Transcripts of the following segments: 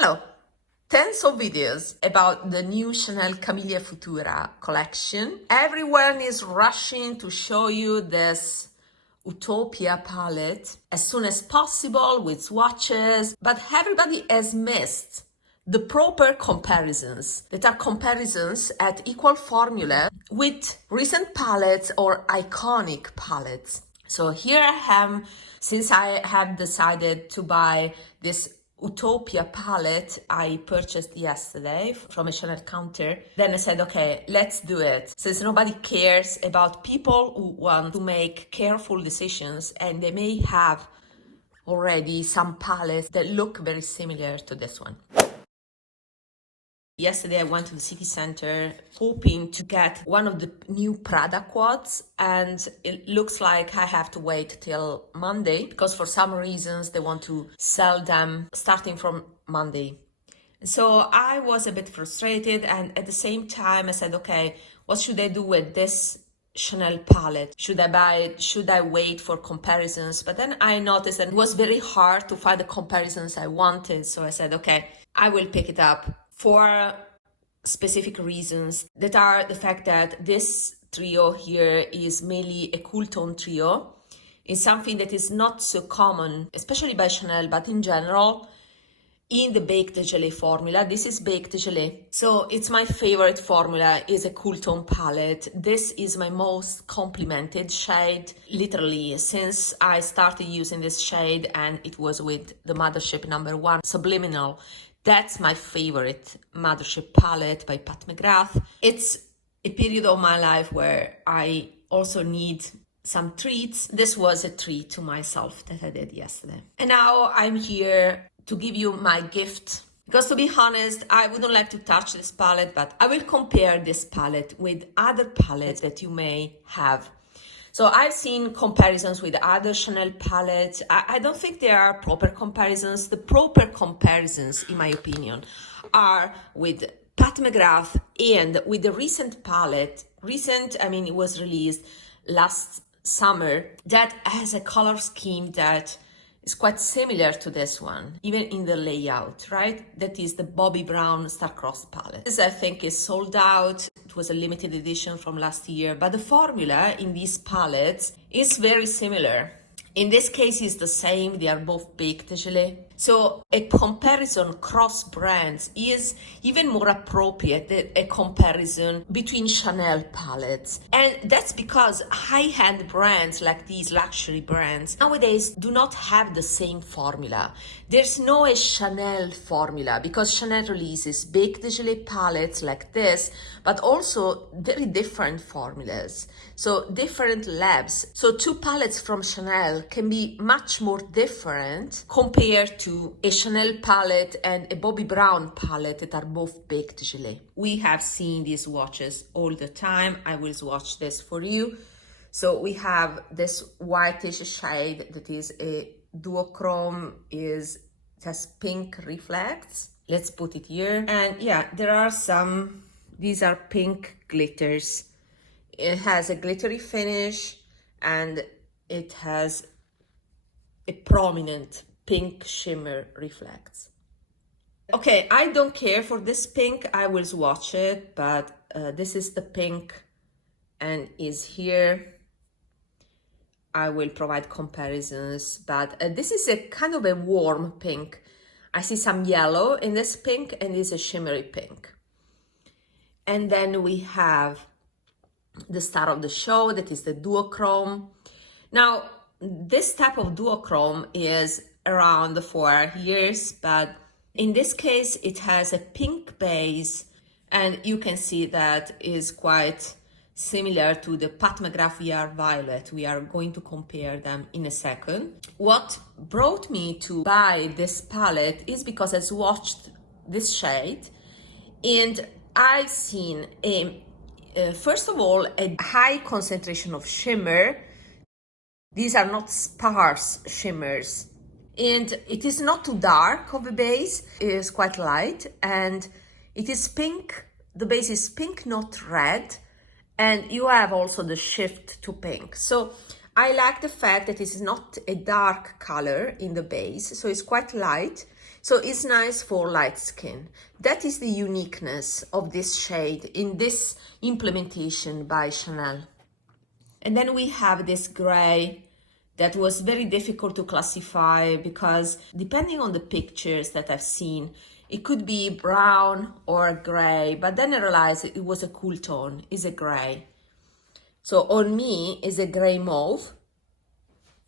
Hello! Tens of videos about the new Chanel Camelia Futura collection. Everyone is rushing to show you this Utopia palette as soon as possible with swatches, but everybody has missed the proper comparisons that are comparisons at equal formula with recent palettes or iconic palettes. So here I am, since I have decided to buy this Utopia palette I purchased yesterday from a Chanel counter. Then I said, okay, let's do it. Since nobody cares about people who want to make careful decisions and they may have already some palettes that look very similar to this one. Yesterday I went to the city center hoping to get one of the new Prada quads, and it looks like I have to wait till Monday because for some reasons they want to sell them starting from Monday. So I was a bit frustrated, and at the same time I said, okay, what should I do with this Chanel palette? Should I buy it? Should I wait for comparisons? But then I noticed that it was very hard to find the comparisons I wanted. So I said, okay, I will pick it up for specific reasons that are the fact that this trio here is mainly a cool tone trio. It's something that is not so common, especially by Chanel, but in general, in the Baked Gelée formula. This is Baked Gelée. So it's my favorite formula, is a cool tone palette. This is my most complimented shade, literally, since I started using this shade, and it was with the Mothership #1 Subliminal. That's my favorite Mothership palette by Pat McGrath. It's a period of my life where I also need some treats. This was a treat to myself that I did yesterday. And now I'm here to give you my gift. Because to be honest, I wouldn't like to touch this palette, but I will compare this palette with other palettes that you may have. So I've seen comparisons with other Chanel palettes. I don't think there are proper comparisons. The proper comparisons, in my opinion, are with Pat McGrath and with the recent palette. I mean, it was released last summer, that has a color scheme that is quite similar to this one, even in the layout, right? That is the Bobbi Brown Star-Crossed palette. This, I think, is sold out. It was a limited edition from last year, but the formula in these palettes is very similar. In this case, it's the same. They are both Baked Gelée. So a comparison cross brands is even more appropriate than a comparison between Chanel palettes. And that's because high-end brands like these luxury brands nowadays do not have the same formula. There's no a Chanel formula because Chanel releases Baked Gelée palettes like this, but also very different formulas. So different labs. So two palettes from Chanel can be much more different compared to a Chanel palette and a Bobbi Brown palette that are both Baked Gelée. We have seen these swatches all the time. I will swatch this for you. So we have this whitish shade that is a duochrome, it has pink reflects. Let's put it here. And yeah, there are some, these are pink glitters. It has a glittery finish and it has a prominent pink shimmer reflects. Okay, I don't care for this pink. I will swatch it, but this is the pink and is here. I will provide comparisons, but this is a kind of a warm pink. I see some yellow in this pink and it's a shimmery pink. And then we have the star of the show, that is the duochrome. Now, this type of duochrome is around 4 years, but in this case, it has a pink base, and you can see that is quite similar to the Pat McGrath VR Violet. We are going to compare them in a second. What brought me to buy this palette is because I swatched this shade, and I've seen first of all, a high concentration of shimmer. These are not sparse shimmers. And it is not too dark of a base. It is quite light. And it is pink. The base is pink, not red. And you have also the shift to pink. So I like the fact that it is not a dark color in the base. So it's quite light. So it's nice for light skin. That is the uniqueness of this shade in this implementation by Chanel. And then we have this gray that was very difficult to classify because depending on the pictures that I've seen, it could be brown or gray, but then I realized it was a cool tone, it's a gray. So on me is a gray mauve,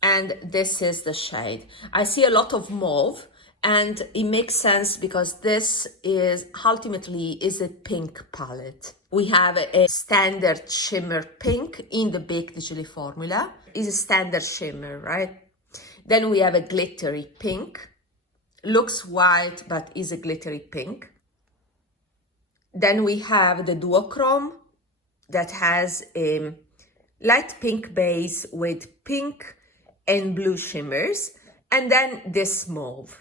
and this is the shade. I see a lot of mauve, and it makes sense because this is ultimately is a pink palette. We have a standard shimmer pink in the Baked GELÉE formula. It's a standard shimmer, right? Then we have a glittery pink. Looks white, but is a glittery pink. Then we have the duochrome that has a light pink base with pink and blue shimmers. And then this mauve.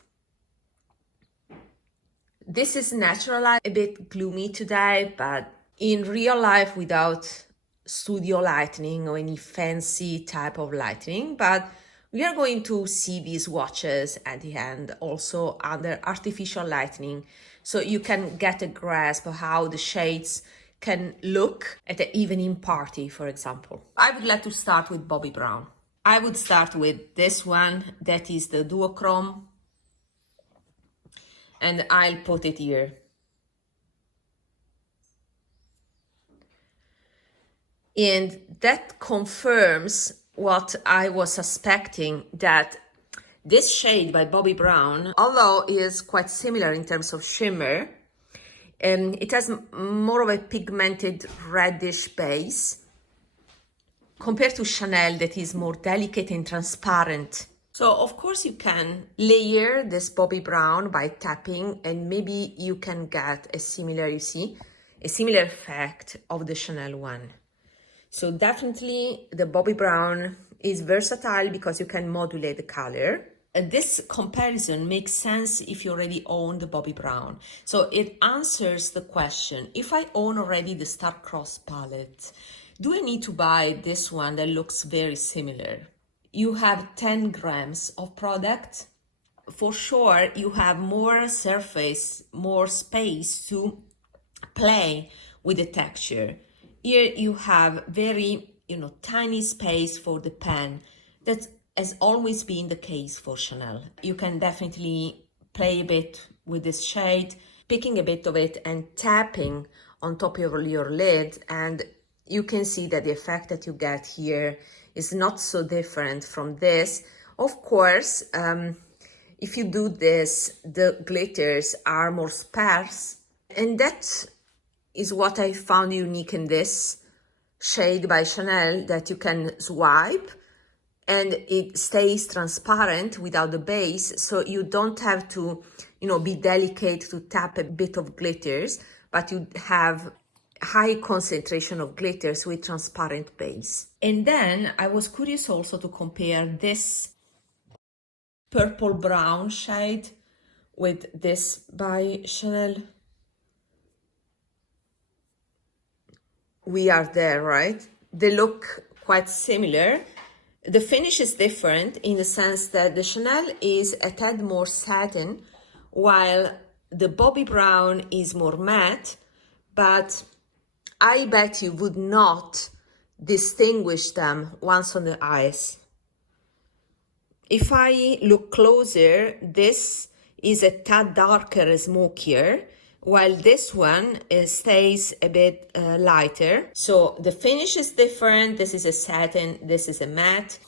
This is natural light, a bit gloomy today, but in real life without studio lighting or any fancy type of lighting, but we are going to see these swatches at the end also under artificial lighting, so you can get a grasp of how the shades can look at an evening party, for example. I would like to start with Bobbi Brown. I would start with this one, that is the duochrome, and I'll put it here. And that confirms what I was suspecting, that this shade by Bobbi Brown, although is quite similar in terms of shimmer, it has more of a pigmented reddish base compared to Chanel that is more delicate and transparent. So of course you can layer this Bobbi Brown by tapping, and maybe you can get a similar, you see, a similar effect of the Chanel one. So definitely the Bobbi Brown is versatile because you can modulate the color. This comparison makes sense if you already own the Bobbi Brown. So it answers the question, if I own already the Star-Crossed palette, do I need to buy this one that looks very similar? You have 10 grams of product. For sure, you have more surface, more space to play with the texture. Here you have very, tiny space for the pen. That has always been the case for Chanel. You can definitely play a bit with this shade, picking a bit of it and tapping on top of your lid, and you can see that the effect that you get here is not so different from this. Of course, if you do this, the glitters are more sparse, and that is what I found unique in this shade by Chanel, that you can swipe and it stays transparent without the base, so you don't have to, be delicate to tap a bit of glitters, but you have high concentration of glitters with transparent base. And then I was curious also to compare this purple brown shade with this by Chanel. We are there, right? They look quite similar. The finish is different in the sense that the Chanel is a tad more satin, while the Bobbi Brown is more matte, but I bet you would not distinguish them once on the eyes. If I look closer, this is a tad darker and smokier, while this one stays a bit lighter. So the finish is different. This is a satin, this is a matte.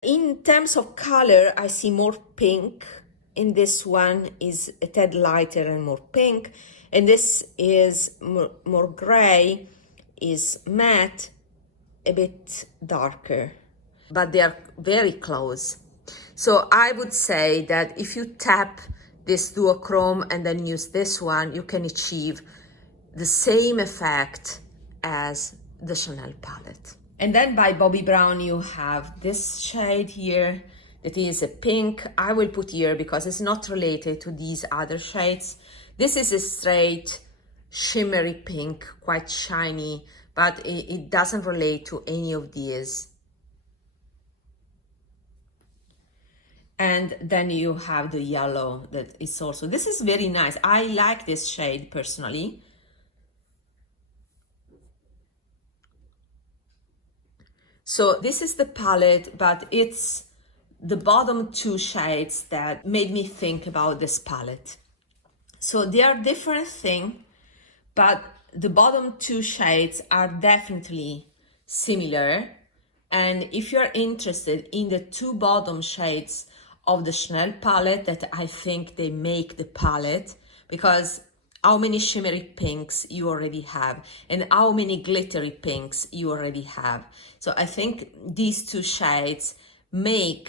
In terms of color, I see more pink. In this one is a tad lighter and more pink. And this is more gray, is matte, a bit darker. But they are very close. So I would say that if you tap this duochrome and then use this one, you can achieve the same effect as the Chanel palette. And then by Bobbi Brown, you have this shade here that is a pink. I will put here because it's not related to these other shades. This is a straight shimmery pink, quite shiny, but it doesn't relate to any of these. And then you have the yellow that is also, this is very nice. I like this shade personally. So this is the palette, but it's the bottom two shades that made me think about this palette. So they are different things, but the bottom two shades are definitely similar. And if you're interested in the two bottom shades of the Chanel palette, that I think they make the palette, because how many shimmery pinks you already have and how many glittery pinks you already have. So I think these two shades make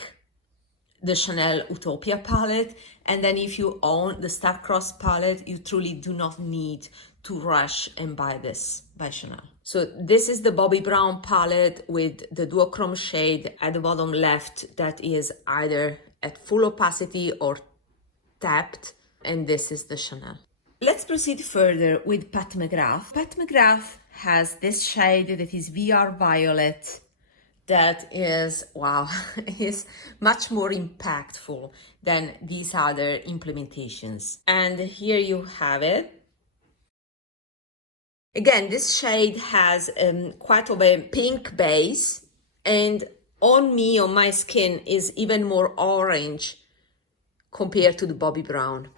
the Chanel Utopia palette. And then if you own the Star-Crossed palette, you truly do not need to rush and buy this by Chanel. So this is the Bobbi Brown palette with the duochrome shade at the bottom left that is either at full opacity or tapped, and this is the Chanel. Let's proceed further with Pat McGrath. Pat McGrath has this shade that is VR Violet that is, wow, is much more impactful than these other implementations. And here you have it. Again, this shade has quite of a pink base, and on me, on my skin, is even more orange compared to the Bobbi Brown.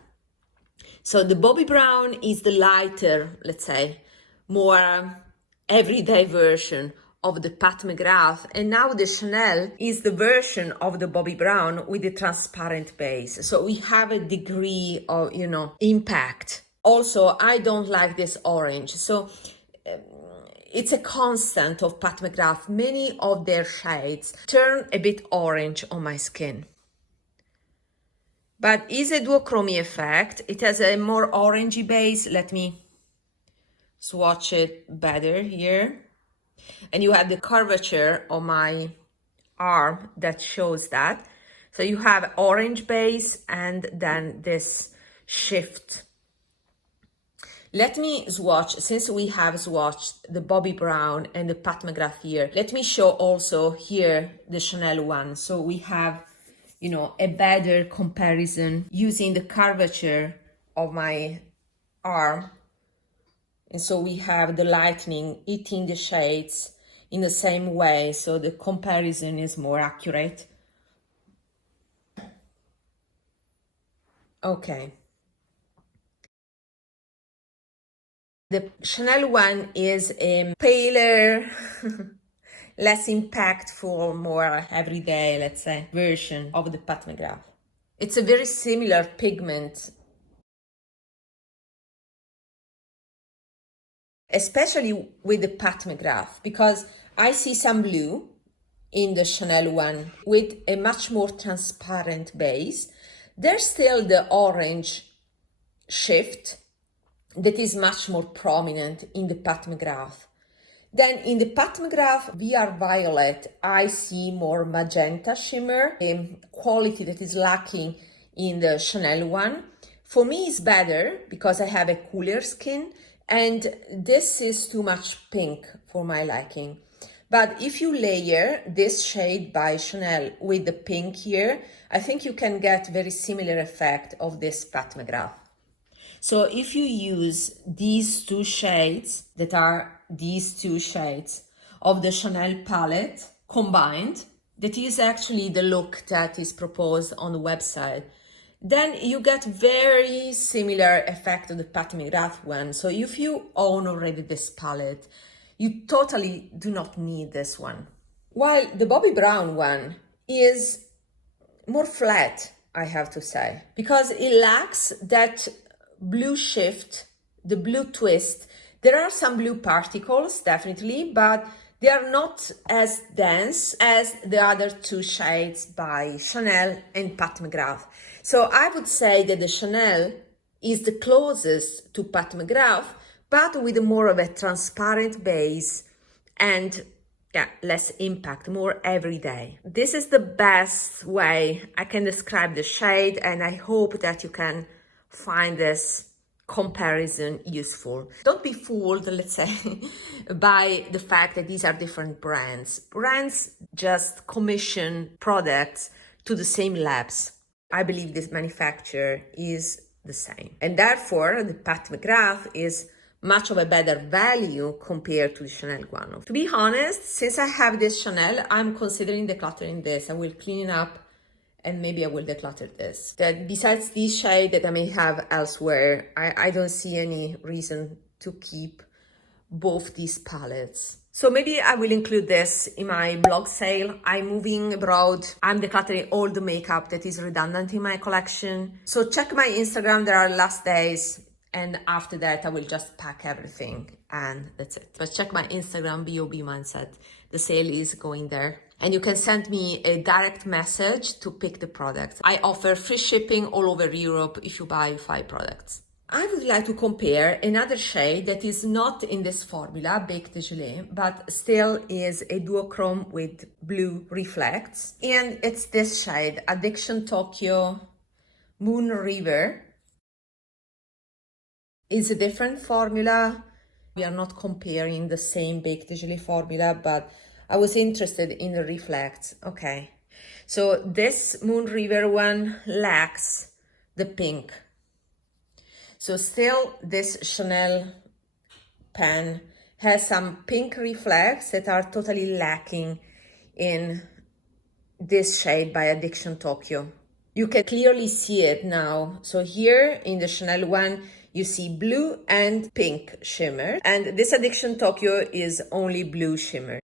So the Bobbi Brown is the lighter, let's say, more everyday version of the Pat McGrath, and now the Chanel is the version of the Bobbi Brown with the transparent base. So we have a degree of, you know, impact. Also, I don't like this orange. So it's a constant of Pat McGrath. Many of their shades turn a bit orange on my skin. But it's a duochrome effect. It has a more orangey base. Let me swatch it better here. And you have the curvature of my arm that shows that. So you have orange base and then this shift. Let me swatch, since we have swatched the Bobbi Brown and the Pat McGrath here, let me show also here the Chanel one. So we have, you know, a better comparison using the curvature of my arm. And so we have the lightning hitting the shades in the same way, so the comparison is more accurate. Okay. The Chanel one is a paler, less impactful, more everyday, let's say, version of the Pat McGrath. It's a very similar pigment, especially with the Pat McGrath, because I see some blue in the Chanel one with a much more transparent base. There's still the orange shift that is much more prominent in the Pat McGrath. Then in the Pat McGrath VR Violet, I see more magenta shimmer, a quality that is lacking in the Chanel one. For me, it's better because I have a cooler skin, and this is too much pink for my liking. But if you layer this shade by Chanel with the pink here, I think you can get very similar effect of this Pat McGrath. So if you use these two shades, that are these two shades of the Chanel palette combined, that is actually the look that is proposed on the website, then you get very similar effect of the Pat McGrath one. So if you own already this palette, you totally do not need this one. While the Bobbi Brown one is more flat, I have to say, because it lacks that blue shift, the blue twist. There are some blue particles, definitely, but they are not as dense as the other two shades by Chanel and Pat McGrath. So I would say that the Chanel is the closest to Pat McGrath, but with more of a transparent base and less impact, more everyday. This is the best way I can describe the shade, and I hope that you can find this comparison useful. Don't be fooled, let's say, by the fact that these are different brands. Brands just commission products to the same labs. I believe this manufacturer is the same. And therefore, the Pat McGrath is much of a better value compared to the Chanel one. To be honest, since I have this Chanel, I'm considering decluttering this. I will clean it up and maybe I will declutter this. That besides this shade that I may have elsewhere, I don't see any reason to keep both these palettes. So maybe I will include this in my blog sale. I'm moving abroad. I'm decluttering all the makeup that is redundant in my collection. So check my Instagram, there are last days. And after that, I will just pack everything and that's it. But check my Instagram, Bobbi Mindset. The sale is going there. And you can send me a direct message to pick the products. I offer free shipping all over Europe if you buy 5 products. I would like to compare another shade that is not in this formula, Baked de Gelée, but still is a duochrome with blue reflects. And it's this shade, Addiction Tokyo Moon River. It's a different formula. We are not comparing the same Baked de Gelée formula, but I was interested in the reflects. Okay, so this Moon River one lacks the pink. So still this Chanel pen has some pink reflects that are totally lacking in this shade by Addiction Tokyo. You can clearly see it now. So here in the Chanel one, you see blue and pink shimmer. And this Addiction Tokyo is only blue shimmer.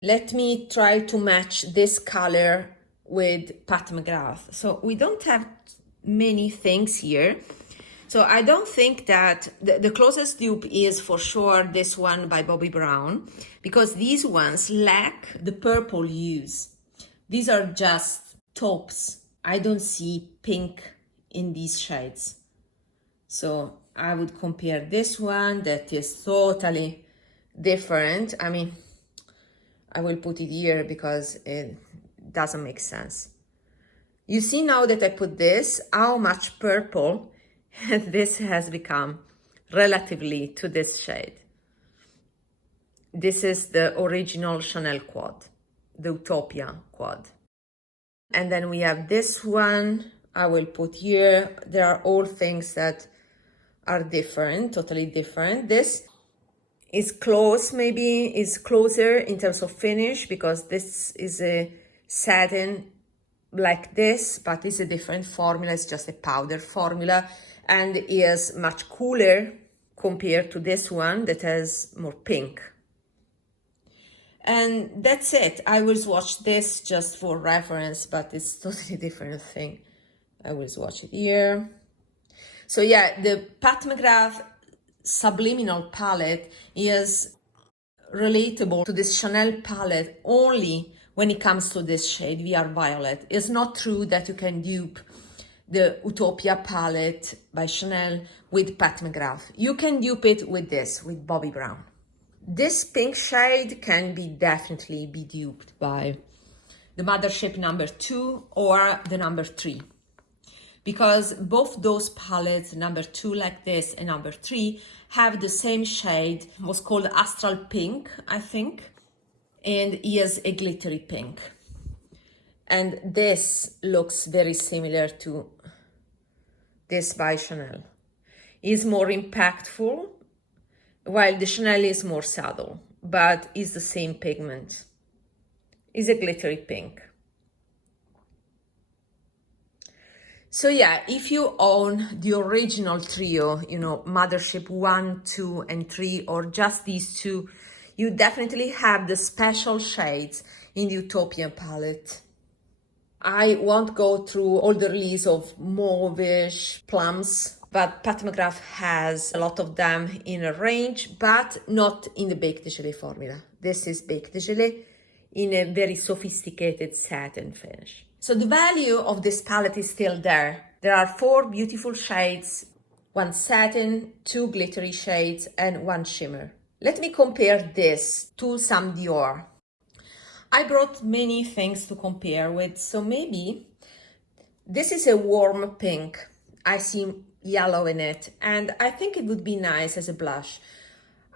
Let me try to match this color with Pat McGrath. So we don't have many things here. So I don't think that the closest dupe is for sure this one by Bobbi Brown, because these ones lack the purple hues. These are just taupes. I don't see pink in these shades. So I would compare this one that is totally different. I mean, I will put it here because it doesn't make sense. You see now that I put this, how much purple this has become relatively to this shade. This is the original Chanel quad, the Utopia quad. And then we have this one, I will put here. There are all things that are different, totally different. This is close, maybe is closer in terms of finish because this is a satin like this, but it's a different formula. It's just a powder formula and is much cooler compared to this one that has more pink. And that's it. I will swatch this just for reference, but it's totally different thing. I will swatch it here. So yeah, the Pat McGrath Subliminal palette is relatable to this Chanel palette only when it comes to this shade, VR Violet. It's not true that you can dupe the Utopia palette by Chanel with Pat McGrath. You can dupe it with this, with Bobbi Brown. This pink shade can definitely be duped by the Mothership number 2 or the number 3. Because both those palettes, number 2 like this and number 3, have the same shade, was called Astral Pink, I think, and is a glittery pink. And this looks very similar to this by Chanel. Is more impactful, while the Chanel is more subtle, but is the same pigment. Is a glittery pink. So yeah, if you own the original trio, you know, Mothership 1, 2, and 3, or just these two, you definitely have the special shades in the Utopia palette. I won't go through all the release of mauvish plums, but Pat McGrath has a lot of them in a range, but not in the Baked de Gelée formula. This is Baked de Gelée in a very sophisticated satin finish. So the value of this palette is still there. There are 4 beautiful shades, 1 satin, 2 glittery shades, and 1 shimmer. Let me compare this to some Dior. I brought many things to compare with, so maybe this is a warm pink. I see yellow in it, and I think it would be nice as a blush.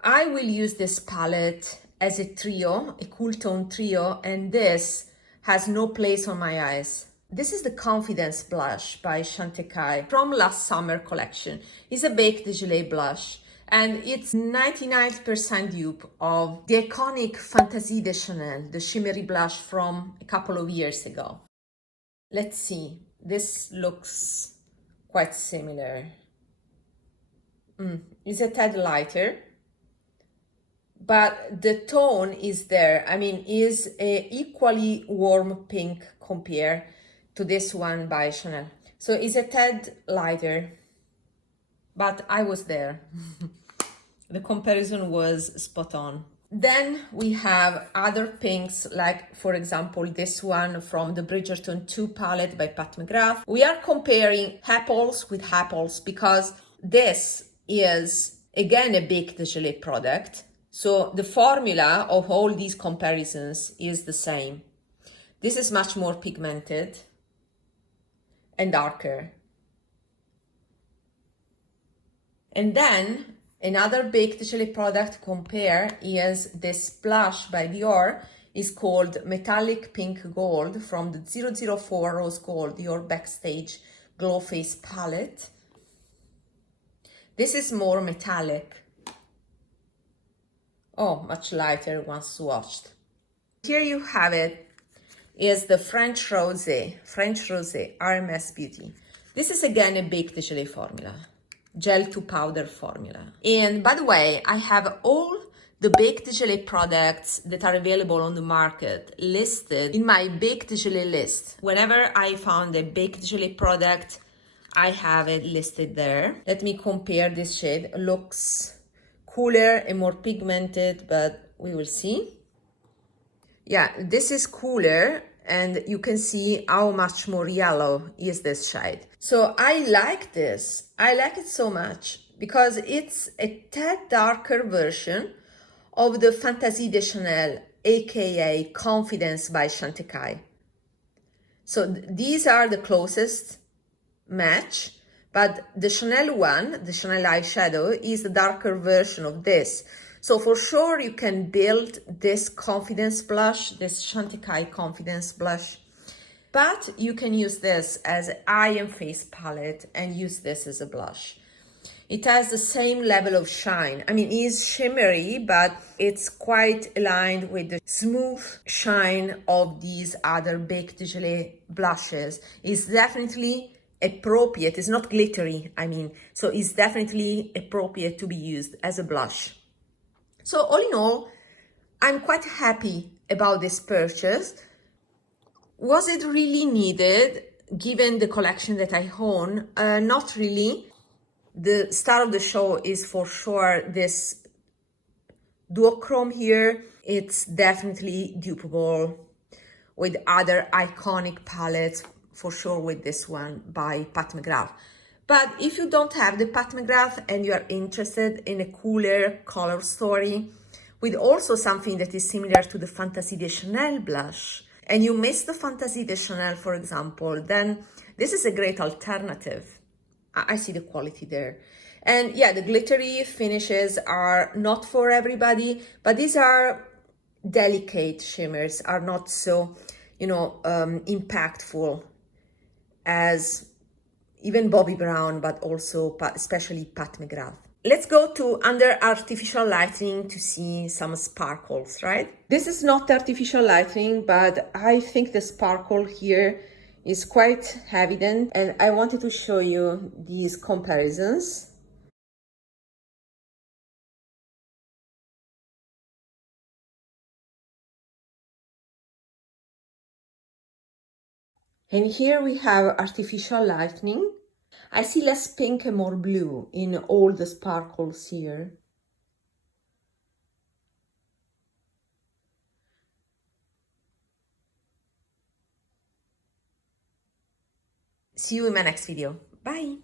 I will use this palette as a trio, a cool tone trio, and this has no place on my eyes. This is the Confidence blush by Chantecaille from last summer collection. It's a baked gelée blush, and it's 99% dupe of the iconic Fantaisie de Chanel, the shimmery blush from a couple of years ago. Let's see, this looks quite similar. It's a tad lighter, but the tone is there. I mean, is a equally warm pink compared to this one by Chanel. So it's a tad lighter, but I was there. The comparison was spot on. Then we have other pinks, like for example this one from the Bridgerton 2 palette by Pat McGrath. We are comparing apples with apples because this is again a baked gelée product. So the formula of all these comparisons is the same. This is much more pigmented and darker. And then another baked gelée product to compare is this blush by Dior. Is called Metallic Pink Gold from the 004 Rose Gold Dior Backstage Glow Face palette. This is more metallic. Oh, much lighter once swatched. Here you have it, is the French Rose RMS Beauty. This is again a baked gelée formula, gel to powder formula. And by the way, I have all the baked gelée products that are available on the market listed in my baked gelée list. Whenever I found a baked gelée product, I have it listed there. Let me compare this shade. It looks cooler and more pigmented, but we will see. Yeah, this is cooler, and you can see how much more yellow is this shade. So I like this. I like it so much because it's a tad darker version of the Fantaisie de Chanel, aka Confidence by Chantecaille. So these are the closest match, but the Chanel one, the Chanel eyeshadow, is the darker version of this. So for sure you can build this Confidence blush, this Chantecaille Confidence blush, but you can use this as an eye and face palette and use this as a blush. It has the same level of shine. I mean, it is shimmery, but it's quite aligned with the smooth shine of these other baked gelée blushes. It's definitely appropriate. It's not glittery, I mean, so it's definitely appropriate to be used as a blush. So all in all, I'm quite happy about this purchase. Was it really needed given the collection that I own? Not really. The star of the show is for sure this duochrome here. It's definitely dupable with other iconic palettes, for sure with this one by Pat McGrath. But if you don't have the Pat McGrath and you are interested in a cooler color story with also something that is similar to the Fantaisie de Chanel blush, and you miss the Fantaisie de Chanel, for example, then this is a great alternative. I see the quality there. And yeah, the glittery finishes are not for everybody, but these are delicate shimmers, are not so, impactful as even Bobbi Brown, but also especially Pat McGrath. Let's go to under artificial lighting to see some sparkles, right? This is not artificial lighting, but I think the sparkle here is quite evident, and I wanted to show you these comparisons. And here we have artificial lighting. I see less pink and more blue in all the sparkles here. See you in my next video. Bye!